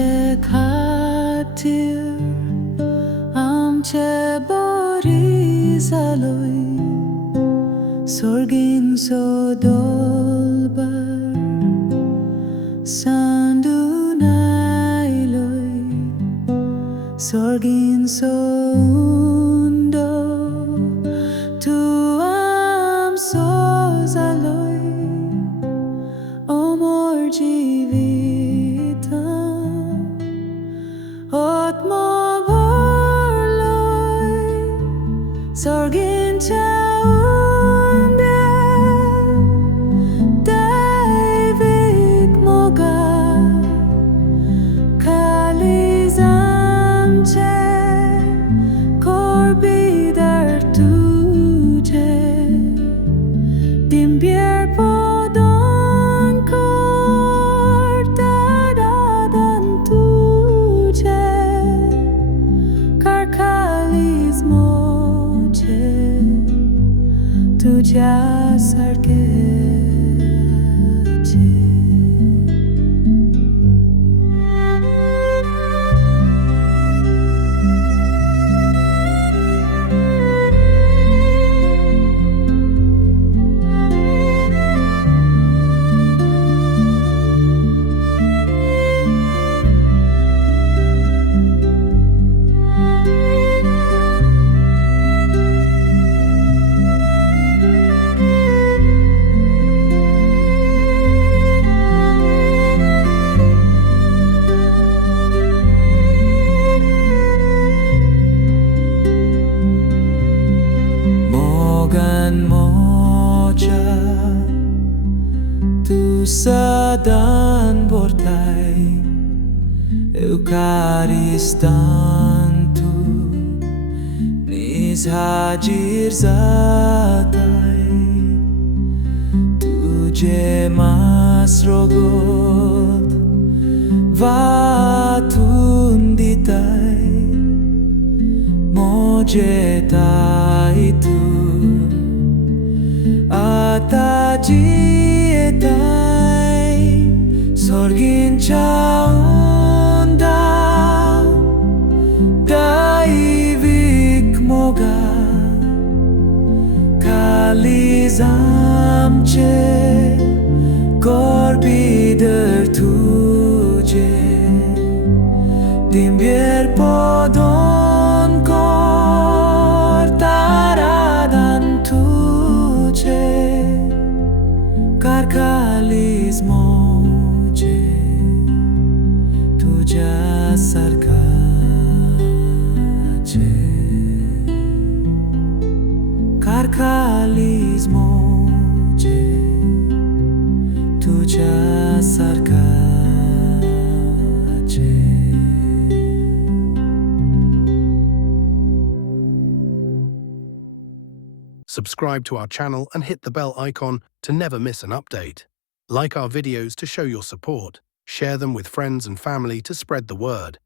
आमचे खातीर आमचे बरी जालोय सोर्गींचो दोलबार सांडून आयलोय सोर्गींचो उंडो तूं आमचो जालोय अमर जिवितां आत्मा भरलोय सोर्गींच्या तुझ्यासारखे Sadan bortai Eucharistan tu Nis hajir zatai Tuje mas rogot Vatun ditai Mojetai tu Atajietai Sorginchea undea Daivik moga Caliz amche Corbider tuje Din bier podon cortaradan tuje Carcaliz moje Siddakatte Carcaliz moje Siddakatte Subscribe to our channel and hit the bell icon to never miss an update. Like our videos to show your support. Share them with friends and family to spread the word.